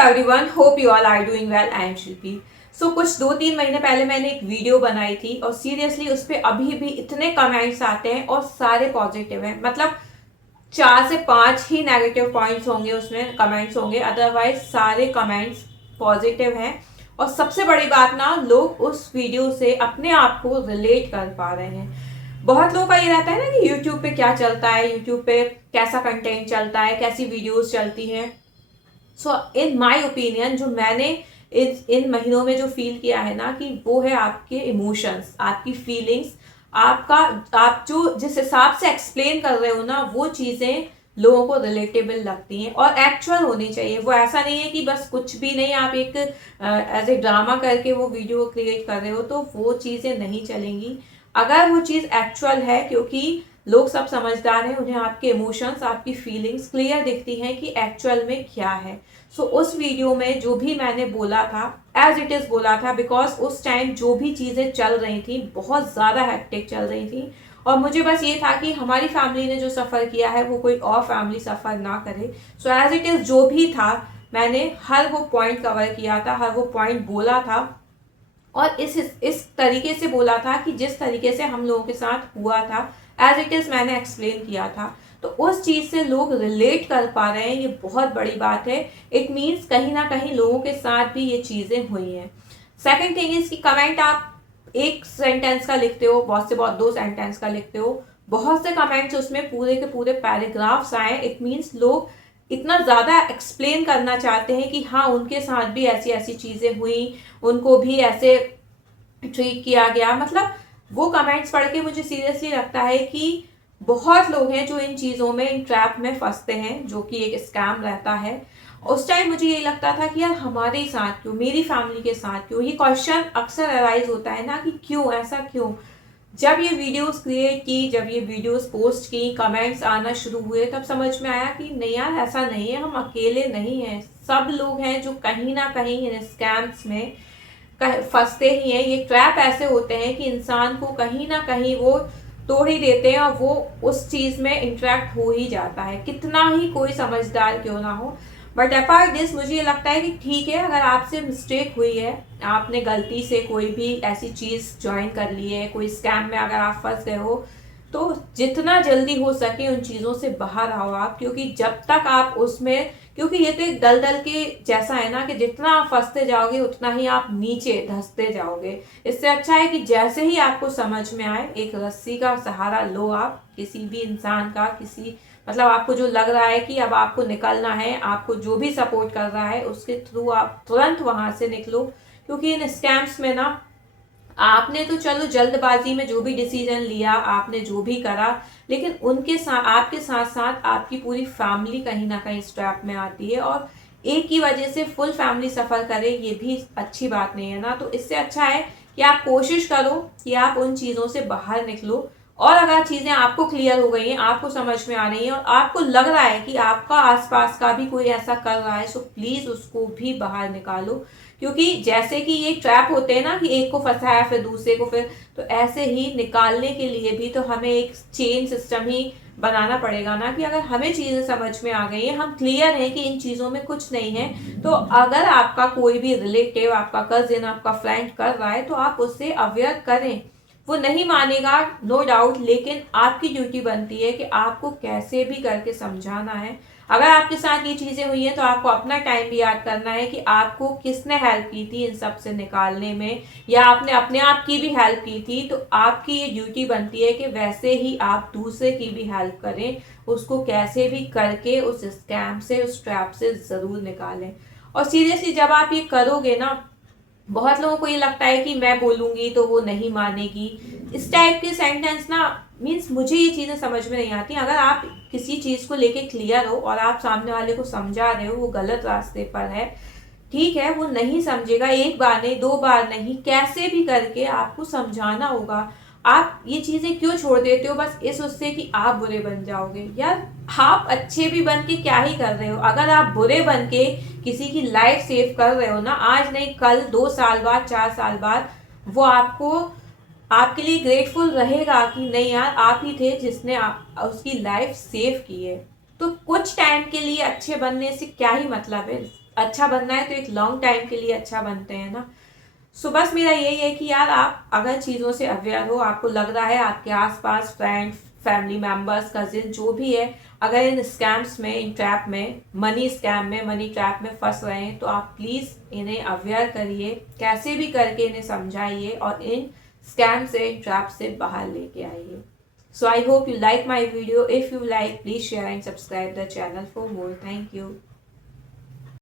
Everyone, hope you all are doing well. I am Shilpi. So कुछ 2-3 महीने पहले मैंने एक वीडियो बनाई थी और सीरियसली उस पर अभी भी इतने कमेंट्स आते हैं और सारे पॉजिटिव हैं। मतलब 4 से 5 ही नेगेटिव पॉइंट्स होंगे, उसमें कमेंट्स होंगे, अदरवाइज सारे कमेंट्स पॉजिटिव हैं। और सबसे बड़ी बात ना, लोग उस वीडियो से अपने आप को रिलेट कर पा रहे हैं। बहुत लोगों का ये रहता है ना कि यूट्यूब पे क्या चलता है, यूट्यूब पे कैसा कंटेंट चलता है, कैसी वीडियोस चलती हैं। सो इन माई ओपिनियन, जो मैंने इन महीनों में जो फील किया है ना, कि वो है आपके इमोशंस, आपकी फीलिंग्स, आपका, आप जो जिस हिसाब से एक्सप्लेन कर रहे हो ना, वो चीज़ें लोगों को रिलेटेबल लगती हैं और एक्चुअल होनी चाहिए। वो ऐसा नहीं है कि बस कुछ भी नहीं, आप एक एज ए ड्रामा करके वो वीडियो क्रिएट कर रहे हो, तो वो चीज़ें नहीं चलेंगी। अगर वो चीज़ एक्चुअल है, क्योंकि लोग सब समझदार हैं, उन्हें आपके इमोशंस, आपकी फीलिंग्स क्लियर दिखती हैं कि एक्चुअल में क्या है। सो उस वीडियो में जो भी मैंने बोला था, एज इट इज़ बोला था, बिकॉज उस टाइम जो भी चीज़ें चल रही थी बहुत ज़्यादा हेक्टिक चल रही थी और मुझे बस ये था कि हमारी फैमिली ने जो सफ़र किया है वो कोई और फैमिली सफ़र ना करे। सो एज इट इज़ जो भी था, मैंने हर वो पॉइंट कवर किया था, हर वो पॉइंट बोला था और इस तरीके से बोला था कि जिस तरीके से हम लोगों के साथ हुआ था, एज इट इज़ मैंने एक्सप्लेन किया था। तो उस चीज़ से लोग रिलेट कर पा रहे हैं, ये बहुत बड़ी बात है। इट मीन्स कहीं ना कहीं लोगों के साथ भी ये चीज़ें हुई हैं। सेकंड थिंग इज कि कमेंट आप एक सेंटेंस का लिखते हो, बहुत से बहुत 2 सेंटेंस का लिखते हो, बहुत से कमेंट्स उसमें पूरे के पूरे पैराग्राफ्स आए। इट मीन्स लोग इतना ज़्यादा एक्सप्लेन करना चाहते हैं कि हाँ, उनके साथ भी ऐसी ऐसी चीज़ें हुई, उनको भी ऐसे ट्रीट किया गया। मतलब वो कमेंट्स पढ़ के मुझे सीरियसली लगता है कि बहुत लोग हैं जो इन चीज़ों में, इन ट्रैप में फंसते हैं, जो कि एक स्कैम रहता है। उस टाइम मुझे यही लगता था कि यार हमारे ही साथ क्यों, मेरी फैमिली के साथ क्यों। ये क्वेश्चन अक्सर अराइज होता है ना कि क्यों, ऐसा क्यों। जब ये वीडियोस क्रिएट की, जब ये वीडियोस पोस्ट की, कमेंट्स आना शुरू हुए, तब समझ में आया कि नहीं यार, ऐसा नहीं है, हम अकेले नहीं हैं। सब लोग हैं जो कहीं ना कहीं इन स्कैम्स में फंसते ही हैं। ये ट्रैप ऐसे होते हैं कि इंसान को कहीं ना कहीं वो तोड़ ही देते हैं और वो उस चीज़ में इंटरेक्ट हो ही जाता है, कितना ही कोई समझदार क्यों ना हो। बट अपार्ट दिस, मुझे ये लगता है कि ठीक है, अगर आपसे मिस्टेक हुई है, आपने गलती से कोई भी ऐसी चीज़ ज्वाइन कर ली है, कोई स्कैम में अगर आप फंस गए हो, तो जितना जल्दी हो सके उन चीज़ों से बाहर आओ आप। क्योंकि जब तक आप उसमें, क्योंकि ये तो एक दलदल के जैसा है ना, कि जितना आप फंसते जाओगे उतना ही आप नीचे धंसते जाओगे। इससे अच्छा है कि जैसे ही आपको समझ में आए, एक रस्सी का सहारा लो आप, किसी भी इंसान का, किसी, मतलब आपको जो लग रहा है कि अब आपको निकलना है, आपको जो भी सपोर्ट कर रहा है उसके थ्रू आप तुरंत वहां से निकलो। क्योंकि इन स्कैम्स में ना, आपने तो चलो जल्दबाजी में जो भी डिसीजन लिया, आपने जो भी करा, लेकिन उनके साथ, आपके साथ साथ आपकी पूरी फैमिली कहीं ना कहीं इस ट्रैप में आती है और एक की वजह से फुल फैमिली सफर करे, ये भी अच्छी बात नहीं है ना। तो इससे अच्छा है कि आप कोशिश करो कि आप उन चीज़ों से बाहर निकलो। और अगर चीज़ें आपको क्लियर हो गई हैं, आपको समझ में आ रही हैं और आपको लग रहा है कि आपका आसपास का भी कोई ऐसा कर रहा है, सो प्लीज़ उसको भी बाहर निकालो। क्योंकि जैसे कि ये ट्रैप होते हैं ना, कि एक को फंसाया फिर दूसरे को, फिर तो ऐसे ही निकालने के लिए भी तो हमें एक चेन सिस्टम ही बनाना पड़ेगा ना। कि अगर हमें चीज़ें समझ में आ गई हैं, हम क्लियर हैं कि इन चीज़ों में कुछ नहीं है, तो अगर आपका कोई भी रिलेटिव, आपका कजिन, आपका फ्रेंड कर रहा है, तो आप उससे अवेयर करें। वो नहीं मानेगा, नो डाउट, लेकिन आपकी ड्यूटी बनती है कि आपको कैसे भी करके समझाना है। अगर आपके साथ ये चीज़ें हुई हैं, तो आपको अपना टाइम भी याद करना है कि आपको किसने हेल्प की थी इन सब से निकालने में, या आपने अपने आप की भी हेल्प की थी। तो आपकी ये ड्यूटी बनती है कि वैसे ही आप दूसरे की भी हेल्प करें, उसको कैसे भी करके उस स्कैम से, उस ट्रैप से ज़रूर निकालें। और सीरियसली जब आप ये करोगे ना, बहुत लोगों को ये लगता है कि मैं बोलूंगी तो वो नहीं मानेगी, इस टाइप के सेंटेंस ना, मीन्स मुझे ये चीज़ें समझ में नहीं आती। अगर आप किसी चीज़ को लेके क्लियर हो और आप सामने वाले को समझा रहे हो, वो गलत रास्ते पर है, ठीक है, वो नहीं समझेगा, एक बार नहीं, 2 बार नहीं, कैसे भी करके आपको समझाना होगा। आप ये चीज़ें क्यों छोड़ देते हो, बस इस उससे कि आप बुरे बन जाओगे। यार, आप अच्छे भी बन के क्या ही कर रहे हो। अगर आप बुरे बन के किसी की लाइफ सेव कर रहे हो ना, आज नहीं कल, 2 साल बाद, 4 साल बाद, वो आपको, आपके लिए ग्रेटफुल रहेगा कि नहीं यार, आप ही थे जिसने उसकी लाइफ सेव की है। तो कुछ टाइम के लिए अच्छे बनने से क्या ही मतलब है। अच्छा बनना है तो एक लॉन्ग टाइम के लिए अच्छा बनते हैं ना। सो बस मेरा यही है कि यार आप अगर चीज़ों से अवेयर हो, आपको लग रहा है आपके आसपास फ्रेंड, फैमिली मेंबर्स, कजिन जो भी है, अगर इन स्कैम्स में, इन ट्रैप में, मनी स्कैम में, मनी ट्रैप में फंस रहे हैं, तो आप प्लीज़ इन्हें अवेयर करिए, कैसे भी करके इन्हें समझाइए और इन स्कैम से, इन ट्रैप से बाहर लेके आइए। So I hope you like my video. If you like, please share and subscribe the channel for more. Thank you.